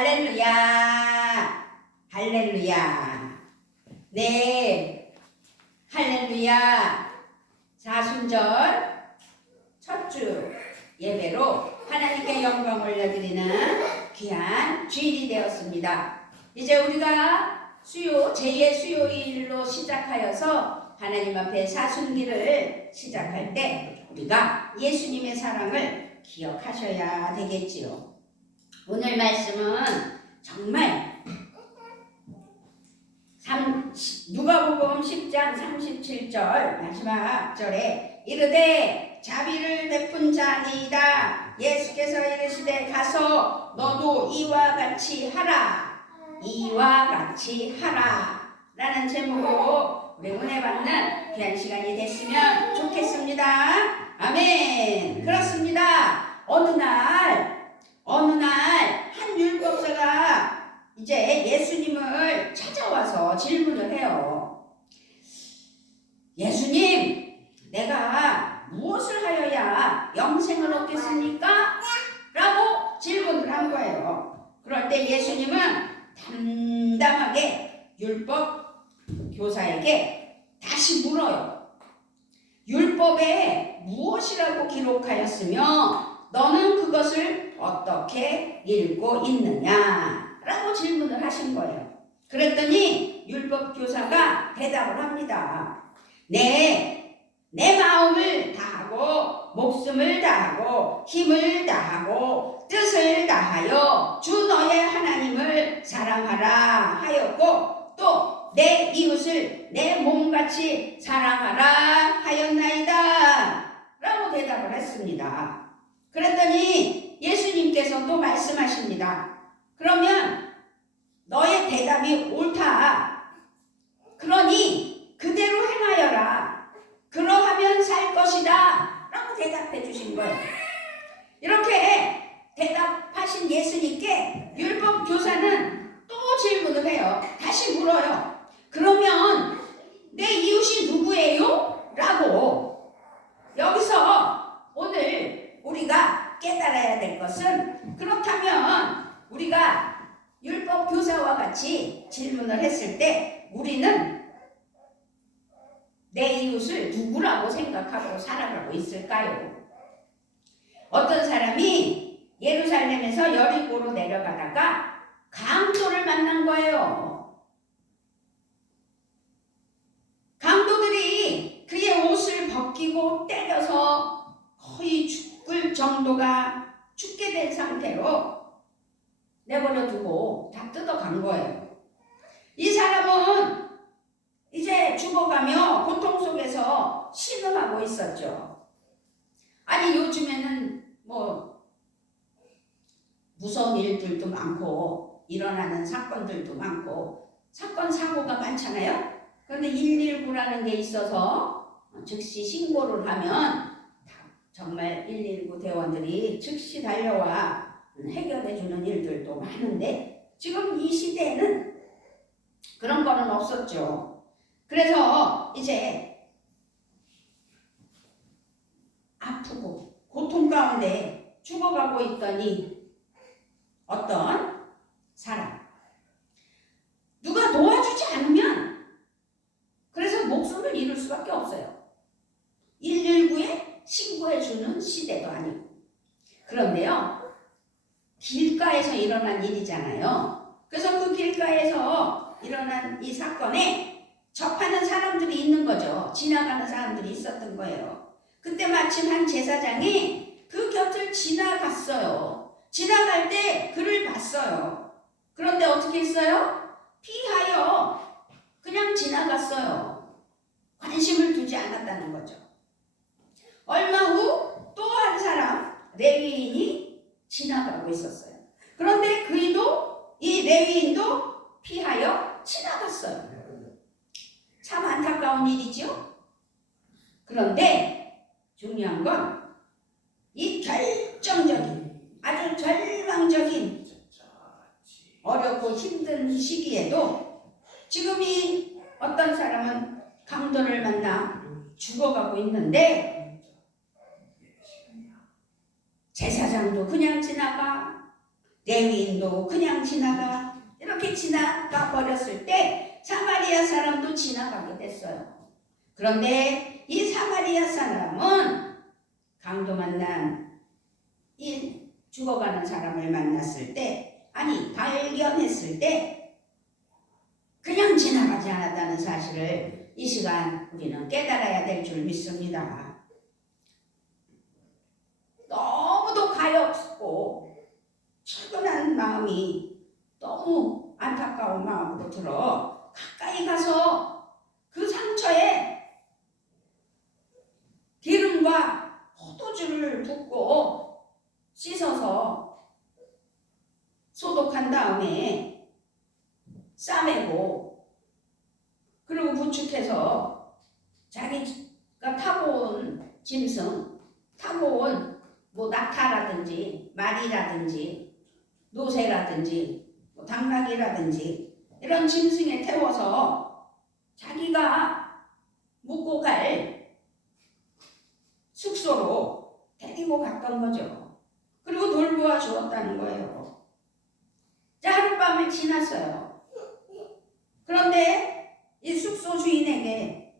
할렐루야. 할렐루야. 네. 할렐루야. 사순절 첫 주 예배로 하나님께 영광을 올려드리는 귀한 주일이 되었습니다. 이제 우리가 제2의 수요일로 시작하여서 하나님 앞에 사순기를 시작할 때 우리가 예수님의 사랑을 기억하셔야 되겠지요. 오늘 말씀은 정말 누가복음 10장 37절 마지막 절에 이르되 자비를 베푼 자니이다. 예수께서 이르시되 가서 너도 이와 같이 하라. 이와 같이 하라 라는 제목으로 우리 은혜 받는 귀한 시간이 됐으면 좋겠습니다. 아멘. 그렇습니다. 어느 날 한 율법사가 이제 예수님을 찾아와서 질문을 해요. 예수님, 내가 무엇을 하여야 영생을 얻겠습니까? 라고 질문을 한 거예요. 그럴 때 예수님은 담담하게 율법 교사에게 다시 물어요. 율법에 무엇이라고 기록하였으며 너는 그것을 어떻게 읽고 있느냐? 라고 질문을 하신 거예요. 그랬더니 율법 교사가 대답을 합니다. 내 마음을 다하고 목숨을 다하고 힘을 다하고 뜻을 다하여 주 너의 하나님을 사랑하라 하였고 또 내 이웃을 내 몸같이 사랑하라 하였나이다 라고 대답을 했습니다. 그랬더니 예수님께서 또 말씀하십니다. 그러면 너의 대답이 옳다. 그러니 그대로 행하여라. 그러하면 살 것이다 라고 대답해 주신 거예요. 이렇게 대답하신 예수님께 율법 교사는 또 질문을 해요. 다시 물어요. 그러면 내 이웃이 누구예요? 라고. 여기서 오늘 우리가 깨달아야 될 것은 그렇다면 우리가 율법 교사와 같이 질문을 했을 때 우리는 내 이웃을 누구라고 생각하고 살아가고 있을까요? 어떤 사람이 예루살렘에서 여리고로 내려가다가 강도를 만난 거예요. 강도들이 그의 옷을 벗기고 때려서 거의 죽을 정도가 죽게 된 상태로 내버려 두고 다 뜯어간 거예요. 이 사람은 이제 죽어가며 고통 속에서 신음하고 있었죠. 아니 요즘에는 뭐 무서운 일들도 많고 일어나는 사건들도 많고 사건 사고가 많잖아요. 그런데 119라는 게 있어서 즉시 신고를 하면 정말 119 대원들이 즉시 달려와 해결해 주는 일들도 많은데 지금 이 시대에는 그런 거는 없었죠. 그래서 이제 아프고 고통 가운데 죽어가고 있더니 어떤 사람 누가 도와주지 않으면 그래서 목숨을 잃을 수밖에 없어요. 119에 신고해 주는 시대도 아니고. 그런데요, 길가에서 일어난 일이잖아요. 그래서 그 길가에서 일어난 이 사건에 접하는 사람들이 있는 거죠. 지나가는 사람들이 있었던 거예요. 그때 마침 한 제사장이 그 곁을 지나갔어요. 지나갈 때 그를 봤어요. 그런데 어떻게 했어요? 피하여 그냥 지나갔어요. 관심을 두지 않았다는 거죠. 얼마 후 또 한 사람 레위인이 지나가고 있었어요. 그런데 이 레위인도 피하여 지나갔어요. 참 안타까운 일이죠. 그런데 중요한 건 이 결정적인 아주 절망적인 어렵고 힘든 시기에도 지금 이 어떤 사람은 강도를 만나 죽어가고 있는데 제사장도 그냥 지나가 레위인도 그냥 이렇게 지나가 버렸을 때 사마리아 사람도 지나가게 됐어요. 그런데 이 사마리아 사람은 강도 만난 이 죽어가는 사람을 만났을 때, 발견했을 때 그냥 지나가지 않았다는 사실을 이 시간 우리는 깨달아야 될 줄 믿습니다. 너무도 가엾고 차분한 마음이 너무 안타까운 마음으로 들어 가까이 가서 그 상처에 기름과 포도주를 붓고 씻어서 소독한 다음에 싸매고 그리고 부축해서 자기가 타고 온 짐승, 타고 온 낙타라든지 말이라든지 노새라든지 당나귀라든지 이런 짐승에 태워서 자기가 묵고 갈 숙소로 데리고 갔던 거죠. 그리고 돌보아 주었다는 거예요. 자, 하룻밤을 지났어요. 그런데 이 숙소 주인에게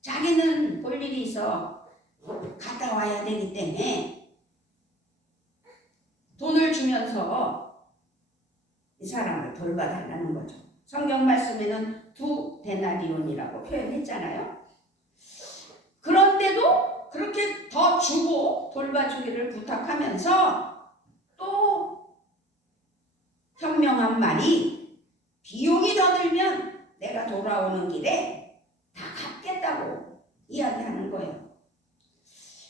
자기는 볼 일이 있어 갔다 와야 되기 때문에 돈을 주면서 이 사람을 돌봐달라는 거죠. 성경 말씀에는 2데나리온이라고 표현했잖아요. 그런데도 그렇게 더 주고 돌봐주기를 부탁하면서 또 현명한 말이 비용이 더 들면 내가 돌아오는 길에 다 갚겠다고 이야기하는 거예요.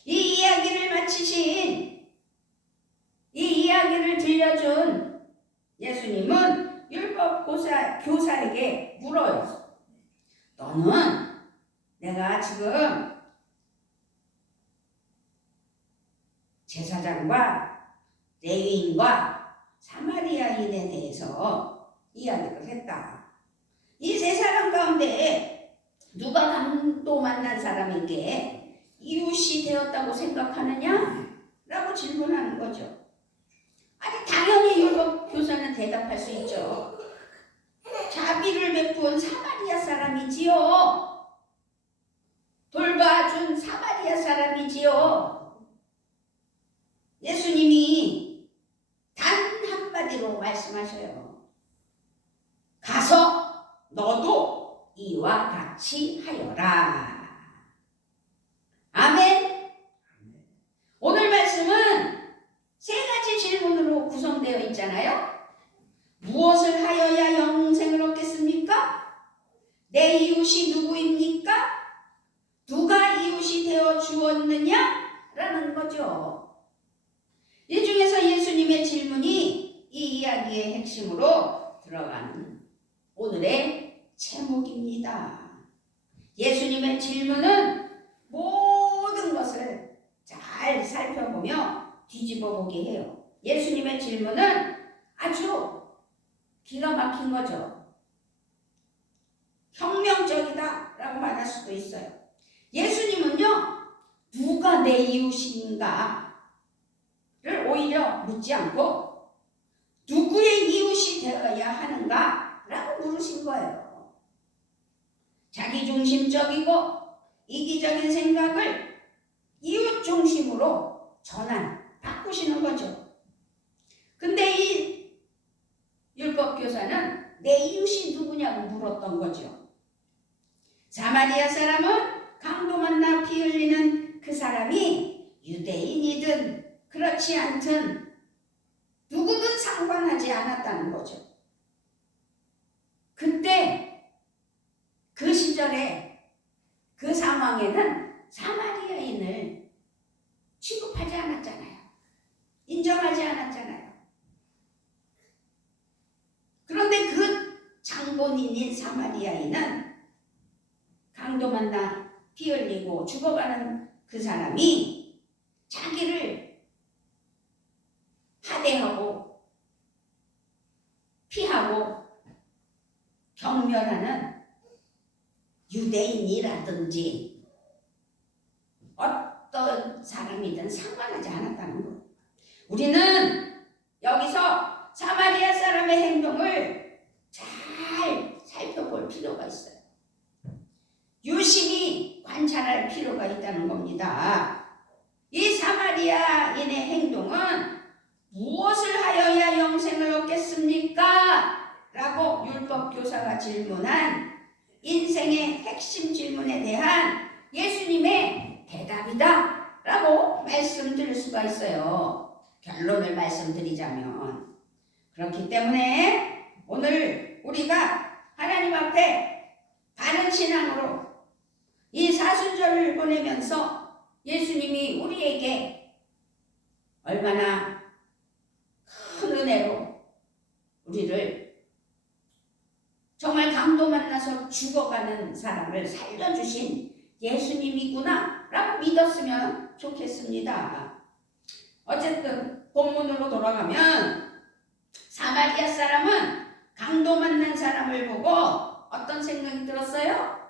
이 이야기를 마치신 이 이야기를 들려준 예수님은 율법 교사에게 물어요. 너는 내가 지금 제사장과 레위인과 사마리아인에 대해서 이야기를 했다. 이 세 사람 가운데 누가 강도 만난 사람에게 이웃이 되었다고 생각하느냐? 라고 질문하는 거죠. 아니 당연히 율법 교사는 대답할 수 있죠. 자비를 베푼 사마리아 사람이지요. 돌봐준 사마리아 사람이지요. 예수님이 단 한마디로 말씀하셔요. 가서 너도 이와 같이 하여라. 아멘. 오늘 말씀은 세 가지 질문으로 구성되어 있잖아요. 무엇을 하여야 영생을 얻겠습니까? 내 이웃이 누구입니까? 누가 이웃이 되어 주었느냐? 라는 거죠. 이 중에서 예수님의 질문이 이 이야기의 핵심으로 들어가는 오늘의 제목입니다. 예수님의 질문은 모든 것을 잘 살펴보며 뒤집어 보게 해요. 예수님의 질문은 아주 기가 막힌 거죠. 혁명적이다 라고 말할 수도 있어요. 예수님은요, 누가 내 이웃인가를 오히려 묻지 않고 누구의 이웃이 되어야 하는가 라고 물으신 거예요. 자기중심적이고 이기적인 생각을 이웃 중심으로 바꾸시는 거죠. 근데 이 율법교사는 내 이웃이 누구냐고 물었던 거죠. 사마리아 사람은 강도 만나 피 흘리는 그 사람이 유대인이든 그렇지 않든 누구든 상관하지 않았다는 거죠. 그때 그 시절에 그 상황에는 사마리아인을 취급하지 않았잖아요. 인정하지 않았잖아요. 그런데 그 장본인인 사마리아인은 강도 만나 피 흘리고 죽어가는 그 사람이 자기를 하대하고 피하고 경멸하는 유대인이라든지 어떤 사람이든 상관하지 않았다는 것. 우리는 여기서 하여야 영생을 얻겠습니까? 라고 율법교사가 질문한 인생의 핵심 질문에 대한 예수님의 대답이다 라고 말씀드릴 수가 있어요. 결론을 말씀드리자면. 그렇기 때문에 오늘 우리가 하나님 앞에 바른 신앙으로 이 사순절을 보내면서 예수님이 우리에게 얼마나 큰 은혜로 우리를 정말 강도 만나서 죽어가는 사람을 살려주신 예수님이구나 라고 믿었으면 좋겠습니다. 어쨌든 본문으로 돌아가면 사마리아 사람은 강도 만난 사람을 보고 어떤 생각이 들었어요?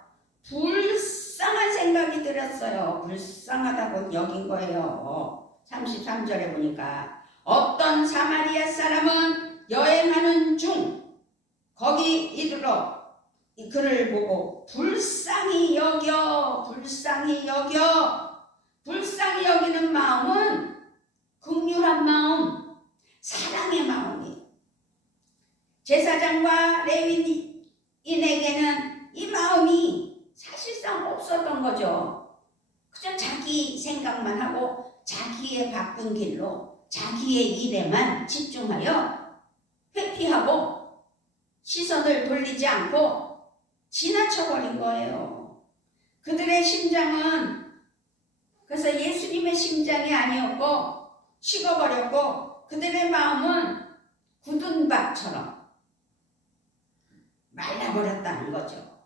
불쌍한 생각이 들었어요. 불쌍하다고 여긴 거예요. 33절에 보니까 어떤 사마리아 사람은 여행하는 중 거기 이르러 그를 보고 불쌍히 여기는 마음은 긍휼한 마음, 사랑의 마음이에요. 제사장과 레위인에게는 이 마음이 사실상 없었던 거죠. 그저 자기 생각만 하고 자기의 바쁜 길로 자기의 일에만 집중하여 회피하고 시선을 돌리지 않고 지나쳐버린 거예요. 그들의 심장은 그래서 예수님의 심장이 아니었고 식어버렸고 그들의 마음은 굳은 밭처럼 말라버렸다는 거죠.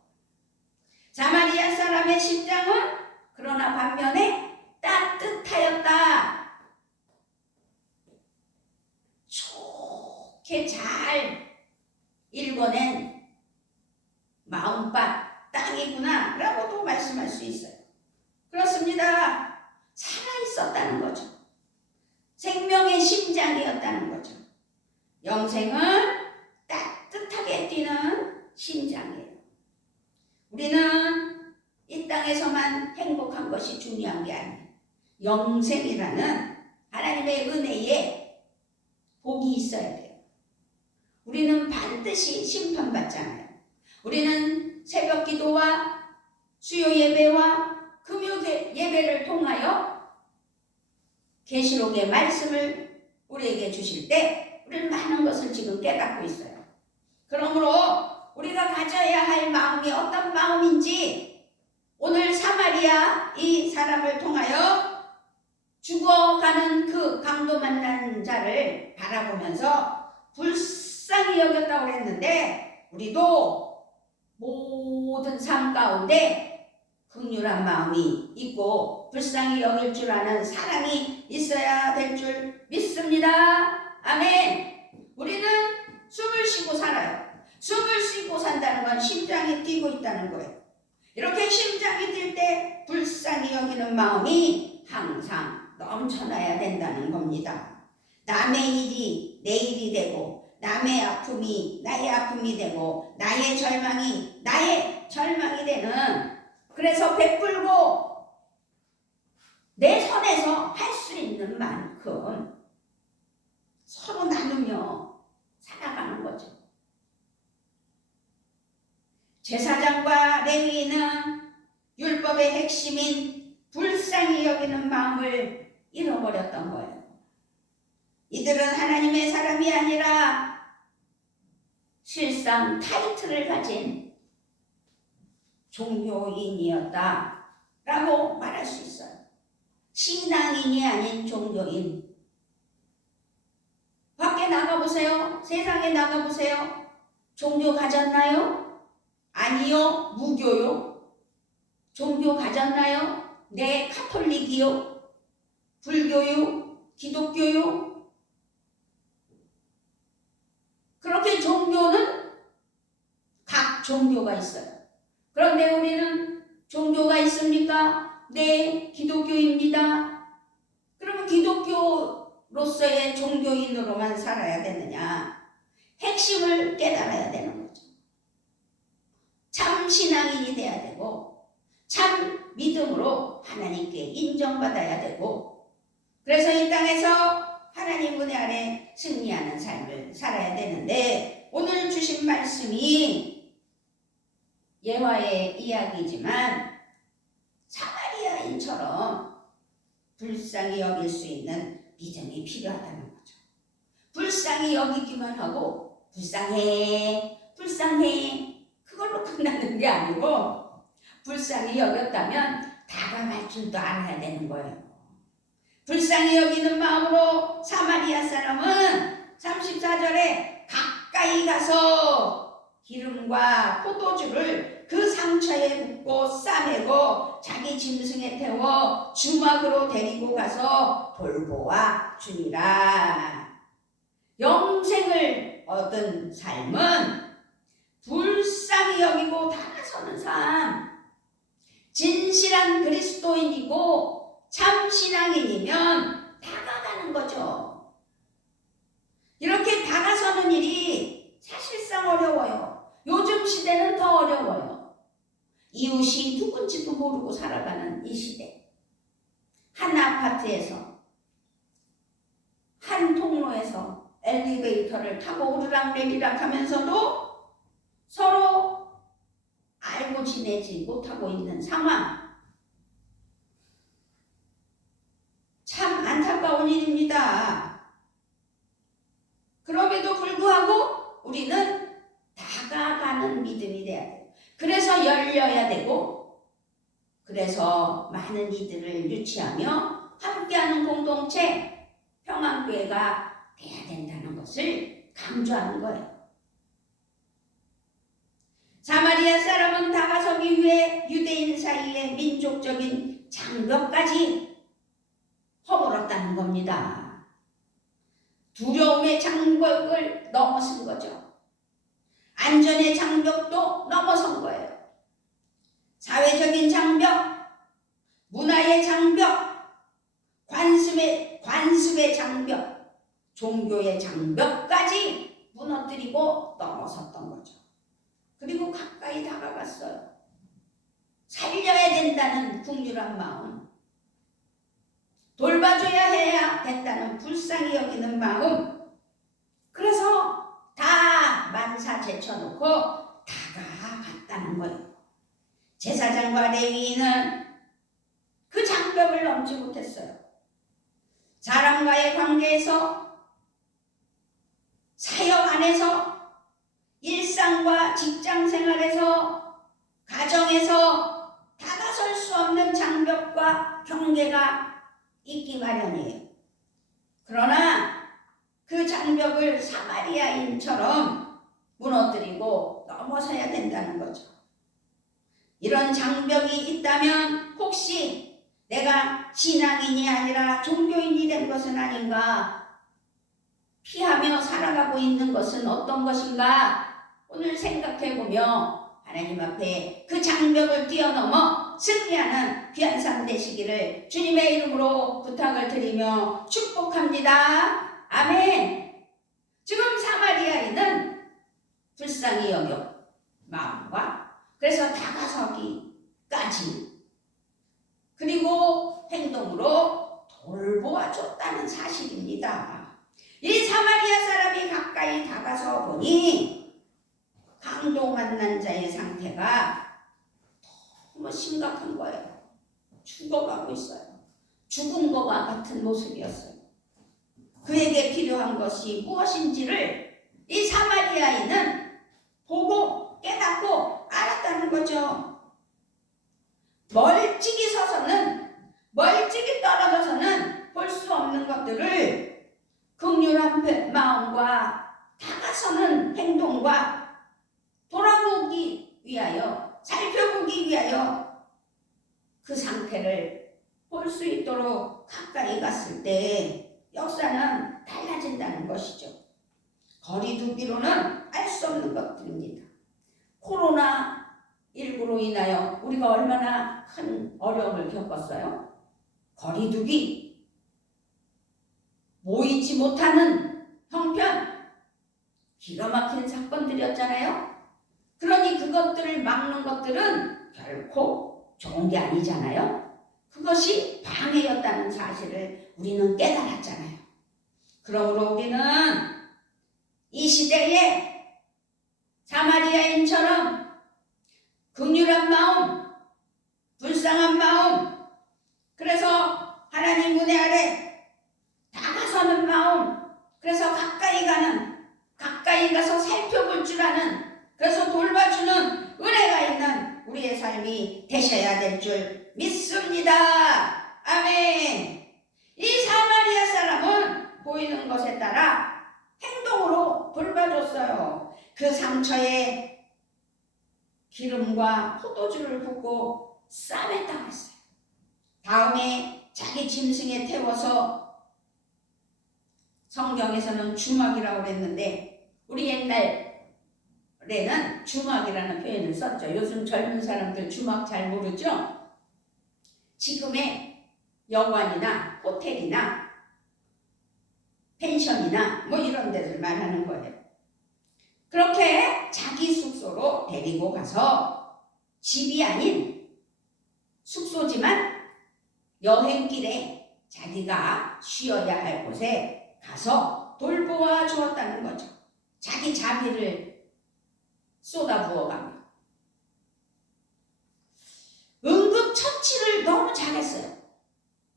사마리아 사람의 심장은 그러나 반면에 따뜻하였다. 좋게 잘 읽어낸 마음밭 땅이구나 라고도 말씀할 수 있어요. 그렇습니다. 살아있었다는 거죠. 생명의 심장이었다는 거죠. 영생은 따뜻하게 뛰는 심장이에요. 우리는 이 땅에서만 행복한 것이 중요한 게 아니에요. 영생이라는 하나님의 은혜에 복이 있어야 돼요. 우리는 반드시 심판받잖아요. 우리는 새벽 기도와 수요 예배와 금요 예배를 통하여 계시록의 말씀을 우리에게 주실 때 우리는 많은 것을 지금 깨닫고 있어요. 그러므로 우리가 가져야 할 마음이 어떤 마음인지 오늘 사마리아 이 사람을 통하여 죽어가는 그 강도 만난 자를 바라보면서 불쌍히 여겼다고 했는데 우리도 모든 삶 가운데 긍휼한 마음이 있고 불쌍히 여길 줄 아는 사랑이 있어야 될 줄 믿습니다. 아멘. 우리는 숨을 쉬고 살아요. 숨을 쉬고 산다는 건 심장이 뛰고 있다는 거예요. 이렇게 심장이 뛸 때 불쌍히 여기는 마음이 항상 넘쳐나야 된다는 겁니다. 남의 일이 내 일이 되고 남의 아픔이 나의 아픔이 되고 나의 절망이 나의 절망이 되는 그래서 베풀고 내 선에서 할 수 있는 만큼 서로 나누며 살아가는 거죠. 제사장과 레위인은 율법의 핵심인 불쌍히 여기는 마음을 잃어버렸던 거예요. 이들은 하나님의 사람이 아니라 실상 타이틀을 가진 종교인이었다라고 말할 수 있어요. 신앙인이 아닌 종교인. 밖에 나가보세요. 세상에 나가보세요. 종교 가졌나요? 아니요. 무교요. 종교 가졌나요? 네. 카톨릭이요. 불교요. 기독교요. 그렇게 종교는 각 종교가 있어요. 그런데 우리는 종교가 있습니까? 네, 기독교입니다. 그러면 기독교로서의 종교인으로만 살아야 되느냐? 핵심을 깨달아야 되는 거죠. 참 신앙인이 돼야 되고 참 믿음으로 하나님께 인정받아야 되고 그래서 이 땅에서 하나님 은혜 아래 승리하는 삶을 살아야 되는데, 오늘 주신 말씀이 예화의 이야기지만 사마리아인처럼 불쌍히 여길 수 있는 믿음이 필요하다는 거죠. 불쌍히 여기기만 하고 불쌍해 그걸로 끝나는 게 아니고, 불쌍히 여겼다면 다가갈 줄도 알아야 되는 거예요. 불쌍히 여기는 마음으로 사마리아 사람은 34절에 가까이 가서 기름과 포도주를 그 상처에 붓고 싸매고 자기 짐승에 태워 주막으로 데리고 가서 돌보아 주니라. 영생을 얻은 삶은 불쌍히 여기고 다가서는 삶, 진실한 그리스도인이고 참 신앙인이면 다가가는 거죠. 이렇게 다가서는 일이 사실상 어려워요. 요즘 시대는 더 어려워요. 이웃이 누군지도 모르고 살아가는 이 시대. 한 아파트에서, 한 통로에서 엘리베이터를 타고 오르락내리락 하면서도 서로 알고 지내지 못하고 있는 상황. 참 안타까운 일입니다. 그럼에도 불구하고 우리는 다가가는 믿음이 돼야 돼요. 그래서 열려야 되고, 그래서 많은 이들을 유치하며 함께하는 공동체, 평안교회가 돼야 된다는 것을 강조하는 거예요. 사마리아 사람은 다가서기 위해 유대인 사이의 민족적인 장벽까지 허물었다는 겁니다. 두려움의 장벽을 넘어선 거죠. 안전의 장벽도 넘어선 거예요. 사회적인 장벽, 문화의 장벽, 관습의 장벽, 종교의 장벽까지 무너뜨리고 넘어섰던 거죠. 그리고 가까이 다가갔어요. 살려야 된다는 국률한 마음, 돌봐줘야 해야 된다는 불쌍히 여기는 마음, 그래서 다 만사 제쳐놓고 다가갔다는 거예요. 제사장과 레위인은 그 장벽을 넘지 못했어요. 사람과의 관계에서, 사역 안에서, 일상과 직장 생활에서, 가정에서 다가설 수 없는 장벽과 경계가 있기 마련이에요. 그러나 그 장벽을 사마리아인처럼 무너뜨리고 넘어서야 된다는 거죠. 이런 장벽이 있다면 혹시 내가 신앙인이 아니라 종교인이 된 것은 아닌가, 피하며 살아가고 있는 것은 어떤 것인가, 오늘 생각해보며 하나님 앞에 그 장벽을 뛰어넘어 승리하는 귀한 삶 되시기를 주님의 이름으로 부탁을 드리며 축복합니다. 아멘. 지금 사마리아인은 불쌍히 여겨 마음과, 그래서 다가서기까지, 그리고 행동으로 돌보아 줬다는 사실입니다. 이 사마리아 사람이 가까이 다가서 보니 강도 만난 자의 상태가 너무 심각한 거예요. 죽어가고 있어요. 죽은 것과 같은 모습이었어요. 그에게 필요한 것이 무엇인지를 이 사마리아인은 보고 깨닫고 알았다는 거죠. 멀찍이 떨어져서는 볼 수 없는 것들을 긍휼한 마음과 다가서는 행동과 돌아보기 위하여, 살펴보기 위하여 그 상태를 볼 수 있도록 가까이 갔을 때 역사는 달라진다는 것이죠. 거리두기로는 알 수 없는 것들입니다. 코로나19로 인하여 우리가 얼마나 큰 어려움을 겪었어요. 거리두기, 모이지 못하는 형편, 기가 막힌 사건들이었잖아요. 그러니 그것들을 막는 것들은 결코 좋은 게 아니잖아요. 그것이 방해였다는 사실을 우리는 깨달았잖아요. 그러므로 우리는 이 시대에 사마리아인처럼 긍휼한 마음, 불쌍한 마음, 그래서 하나님 은혜 아래 다가서는 마음, 그래서 가까이 가서 살펴볼 줄 아는, 그래서 돌봐주는 은혜가 있는 우리의 삶이 되셔야 될 줄 믿습니다. 아멘. 이 사마리아 사람은 보이는 것에 따라 행동으로 돌봐줬어요. 그 상처에 기름과 포도주를 붓고 싸맸다고 했어요. 다음에 자기 짐승에 태워서, 성경에서는 주막이라고 그랬는데 우리 옛날에는 주막이라는 표현을 썼죠. 요즘 젊은 사람들 주막 잘 모르죠? 지금의 여관이나 호텔이나 펜션이나 뭐 이런 데를 말하는 거예요. 그렇게 자기 숙소로 데리고 가서, 집이 아닌 숙소지만 여행길에 자기가 쉬어야 할 곳에 가서 돌보아 주었다는 거죠. 자기 자비를 쏟아부어가며 응급처치를 너무 잘했어요.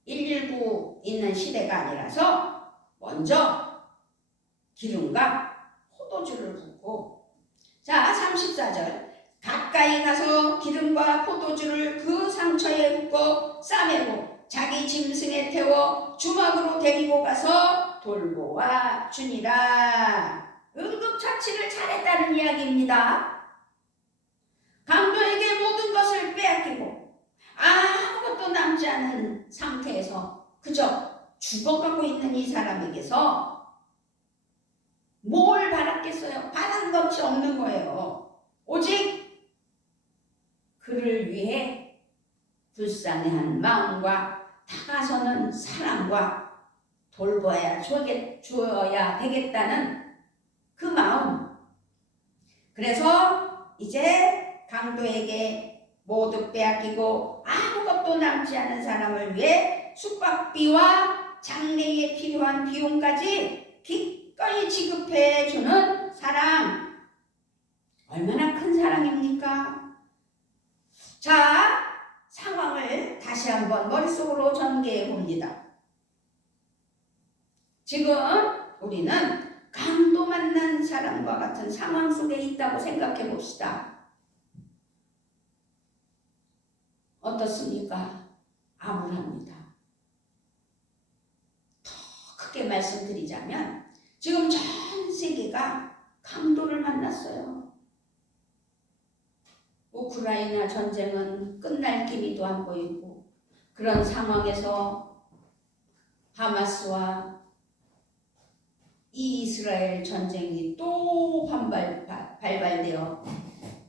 119 있는 시대가 아니라서 먼저 기름과 포도주를 붓고, 자 34절, 가까이 가서 기름과 포도주를 그 상처에 붓고 싸매고 자기 짐승에 태워 주막으로 데리고 가서 돌보아 주니라. 응급처치를 잘했다는 이야기입니다. 강도에게 모든 것을 빼앗기고 아무것도 남지 않은 상태에서 그저 죽어가고 있는 이 사람에게서 뭘 바랐겠어요? 바란 것이 없는 거예요. 오직 그를 위해 불쌍한 마음과 다가서는 사랑과 돌봐야 주어야 되겠다는 그 마음. 그래서 이제 강도에게 모두 빼앗기고 아무것도 남지 않은 사람을 위해 숙박비와 장례에 필요한 비용까지 기꺼이 지급해주는 사랑. 얼마나 큰 사랑입니까? 자, 상황을 다시 한번 머릿속으로 전개해 봅니다. 지금 우리는 강도 만난 사람과 같은 상황 속에 있다고 생각해 봅시다. 어떻습니까? 암울합니다. 더 크게 말씀드리자면 지금 전 세계가 강도를 만났어요. 우크라이나 전쟁은 끝날 기미도 안 보이고, 그런 상황에서 하마스와 이 이스라엘 전쟁이 또 발발되어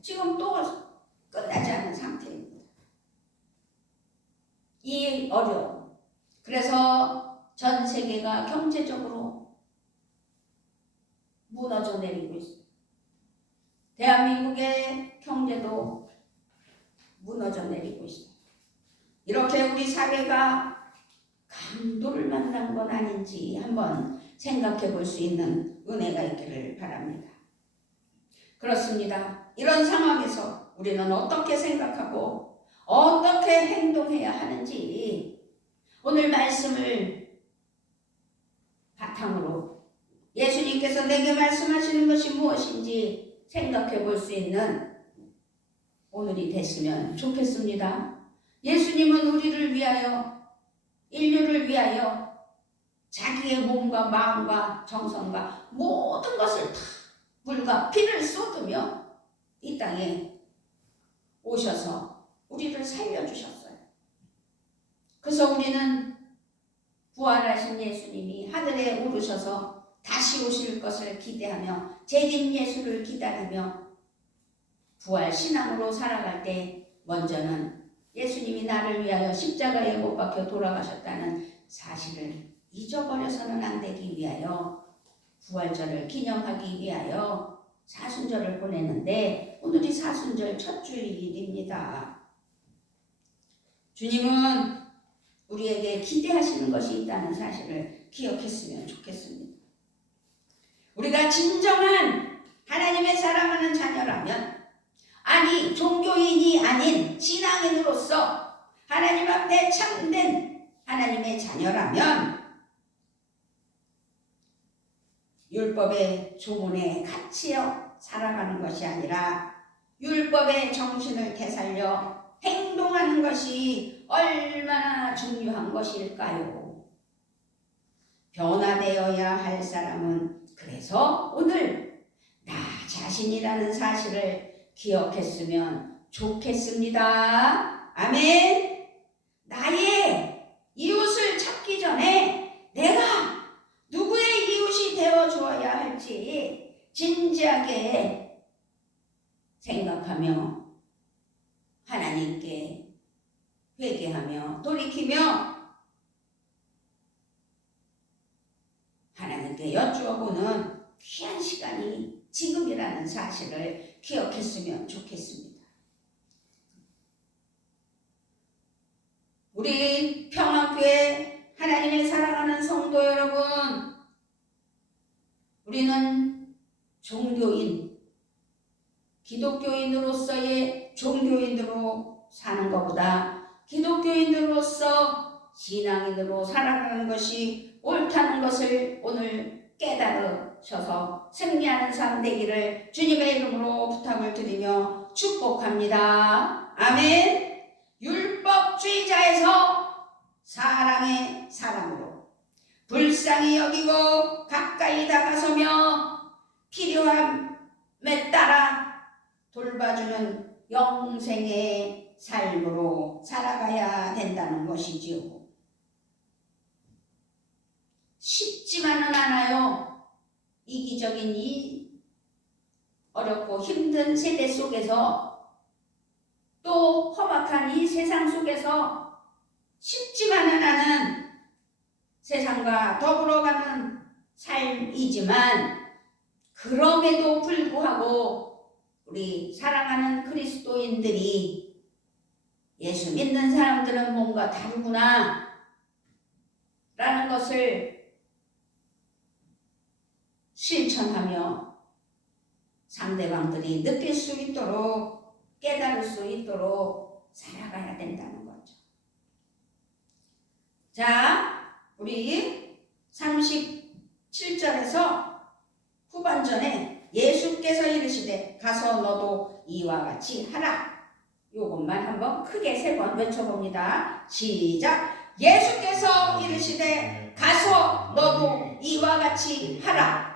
지금 또 끝나지 않은 상태입니다. 이 어려움. 그래서 전 세계가 경제적으로 무너져 내리고 있습니다. 대한민국의 경제도 무너져 내리고 있습니다. 이렇게 우리 사회가 강도를 만난 건 아닌지 한번 생각해 볼 수 있는 은혜가 있기를 바랍니다. 그렇습니다. 이런 상황에서 우리는 어떻게 생각하고 어떻게 행동해야 하는지, 오늘 말씀을 바탕으로 예수님께서 내게 말씀하시는 것이 무엇인지 생각해 볼 수 있는 오늘이 됐으면 좋겠습니다. 예수님은 우리를 위하여, 인류를 위하여 자기의 몸과 마음과 정성과 모든 것을 다 물과 피를 쏟으며 이 땅에 오셔서 우리를 살려주셨어요. 그래서 우리는 부활하신 예수님이 하늘에 오르셔서 다시 오실 것을 기대하며 재림 예수를 기다리며 부활 신앙으로 살아갈 때 먼저는 예수님이 나를 위하여 십자가에 못 박혀 돌아가셨다는 사실을 잊어버려서는 안 되기 위하여, 부활절을 기념하기 위하여 사순절을 보내는데 오늘이 사순절 첫 주일입니다. 주님은 우리에게 기대하시는 것이 있다는 사실을 기억했으면 좋겠습니다. 우리가 진정한 하나님의 사랑하는 자녀라면, 아니 종교인이 아닌 신앙인으로서 하나님 앞에 참된 하나님의 자녀라면 율법의 조문에 갇히어 살아가는 것이 아니라 율법의 정신을 되살려 행동하는 것이 얼마나 중요한 것일까요? 변화되어야 할 사람은 그래서 오늘 나 자신이라는 사실을 기억했으면 좋겠습니다. 아멘. 나의 이웃을 찾기 전에 내가 누구의 이웃이 되어 주어야 할지 진지하게 생각하며 하나님께 회개하며 돌이키며 하나님께 여쭈어보는 귀한 시간이 지금이라는 사실을 기억했으면 좋겠습니다. 우리 평안교회 하나님의 사랑하는 성도 여러분, 우리는 종교인, 기독교인으로서의 종교인으로 사는 것보다 기독교인으로서 신앙인으로 살아가는 것이 옳다는 것을 오늘 깨달으셔서 승리하는 삶 되기를 주님의 이름으로 부탁을 드리며 축복합니다. 아멘. 율법주의자에서 사랑의 사람으로 불쌍히 여기고 가까이 다가서며 필요함에 따라 돌봐주는 영생의 삶으로 살아가야 된다는 것이지요. 쉽지만은 않아요. 이기적인 이 어렵고 힘든 세대 속에서 또 험악한 이 세상 속에서 쉽지만은 않은 세상과 더불어가는 삶이지만 그럼에도 불구하고 우리 사랑하는 그리스도인들이 예수 믿는 사람들은 뭔가 다르구나 라는 것을 실천하며 상대방들이 느낄 수 있도록 깨달을 수 있도록 살아가야 된다는 거죠. 자, 우리 37절에서 후반전에 예수께서 이르시되 가서 너도 이와 같이 하라. 요것만 한번 크게 3번 외쳐봅니다. 시작. 예수께서 이르시되 가서 너도 이와 같이 하라.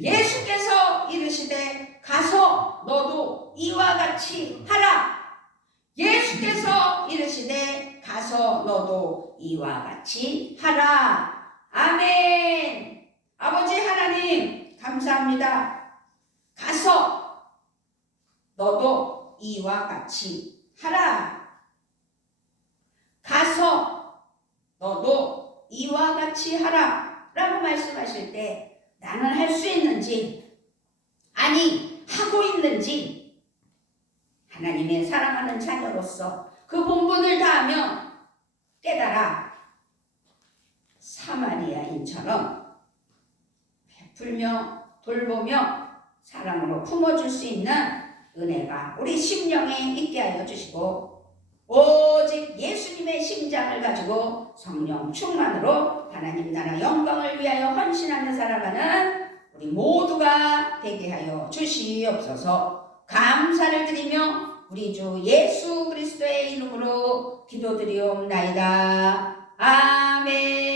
예수께서 이르시되 가서 너도 이와 같이 하라. 예수께서 이르시되 가서 너도 이와 같이 하라. 아멘. 아버지 하나님 감사합니다. 가서 너도 이와 같이 하라. 가서 너도 이와 같이 하라 라고 말씀하실 때 나는 할 수 있는지, 아니 하고 있는지, 하나님의 사랑하는 자녀로서 그 본분을 다하며 깨달아 사마리아인처럼 베풀며 돌보며 사랑으로 품어줄 수 있는 은혜가 우리 심령에 있게 하여 주시고, 오직 예수님의 심장을 가지고 성령 충만으로 하나님 나라 영광을 위하여 헌신하며 살아가는 우리 모두가 되게 하여 주시옵소서. 감사를 드리며 우리 주 예수 그리스도의 이름으로 기도드리옵나이다. 아멘.